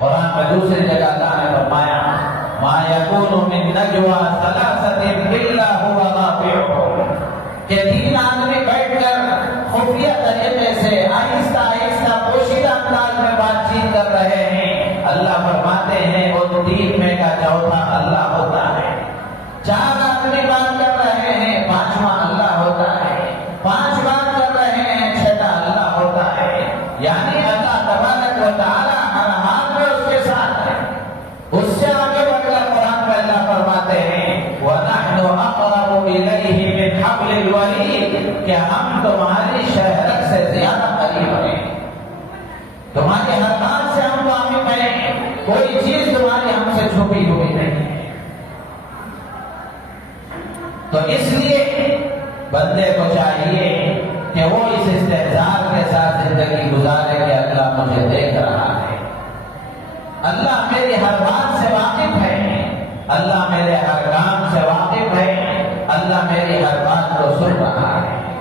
قرآن میں دوسری جگہ اللہ نے فرمایا ما یکون من نجوا ثلاثۃ الا هو رابعهم، کہ تین آدمی بیٹھ کر خفیہ طریقے سے آہستہ آہستہ پوشیدہ انداز میں بات چیت کر رہے ہیں، اللہ فرماتے ہیں ان تین میں کا چوتھا اللہ ہوتا ہے۔ چار آدمی بات کر رہے ہیں، پانچواں اللہ ہوتا ہے۔ پانچ بات کر رہے ہیں، چھٹا اللہ ہوتا ہے۔ یعنی اللہ تبارک و تعالی ہر حال میں اس کے ساتھ ہے۔ اس سے آگے بڑھ کر قرآن میں اللہ فرماتے ہیں وَنَحْنُ أَقْرَبُ إِلَيْهِ مِنْ حَبْلِ الْوَرِيدِ، کہ ہم تمہاری شہرک سے زیادہ قریب ہیں، تمہاری ہر بات سے ہم واقف ہیں، کوئی چیز تمہاری ہم سے چھپی ہوئی نہیں ہے۔ تو اس لیے بندے کو چاہیے کہ وہ اس استحضار کے ساتھ زندگی گزارے کہ اللہ مجھے دیکھ رہا ہے، اللہ میری ہر بات سے واقف ہے، اللہ میرے ہر کام سے واقف ہے، اللہ میری ہر بات کو سن رہا ہے۔